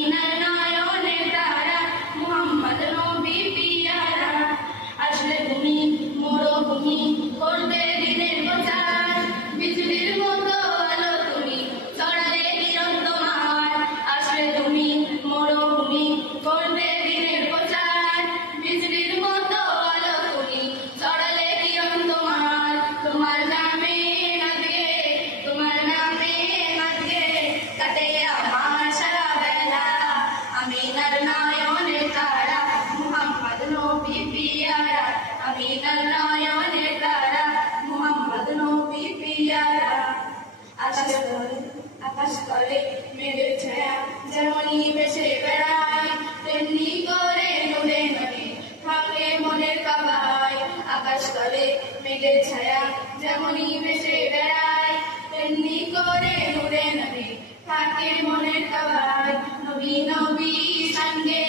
আমিনার নয়নের তারা মুহাম্মদ নবী পিয়ারা আসলে তুমি মরুভূমি করবে দিনের প্রচার বিজলির মতো আলো তুমি ছড়ালে কিরণ তোমার আসলে তুমি মরুভূমি করবে দিনের প্রচার বিজলির মতো আলো তুমি ছড়ালে কিরণ তোমার তোমার নামে আজকে কাটে আমার সারা বেলা আমিনার নয়নের তারা মুহাম্মদ নবী পিয়ারা আমিনার নয়নের তারা মুহাম্মদ নবী পিয়ারা আকাশ তলে মেঘের ছায়া যেমনই ভেসে বেড়ায় তেমনি করে নূরে নবী থাকে মনের কাবায় আকাশ তলে মেঘের ছায়া যেমনই ভেসে বেড়ায় তেমনি করে নূরে নবী থাকে মনের কাবায় নবী নবী সঙ্গে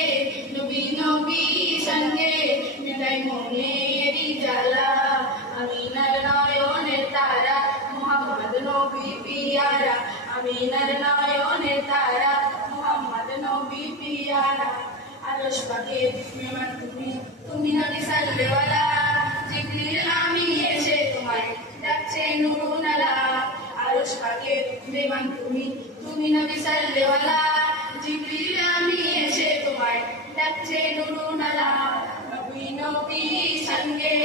মিলাই মনেরই জ্বালা আমিনার নয়নের তারা মুহাম্মদ নবী পিয়ারা আমিনার নয়নের তারা মুহাম্মদ নবী পিয়ারা আরশ পাকে মেহমান তুমি নবী সাল্লেওয়ালা জিবরিল আমি এসে তোমায় ডাকছে নুরুন আলা আরশ পাকে মেহমান তুমি নবী সাল্লেওয়ালা জিবরিল আমি এসে তোমায় ডাকছে নুরুন আলা নবী সঙ্গে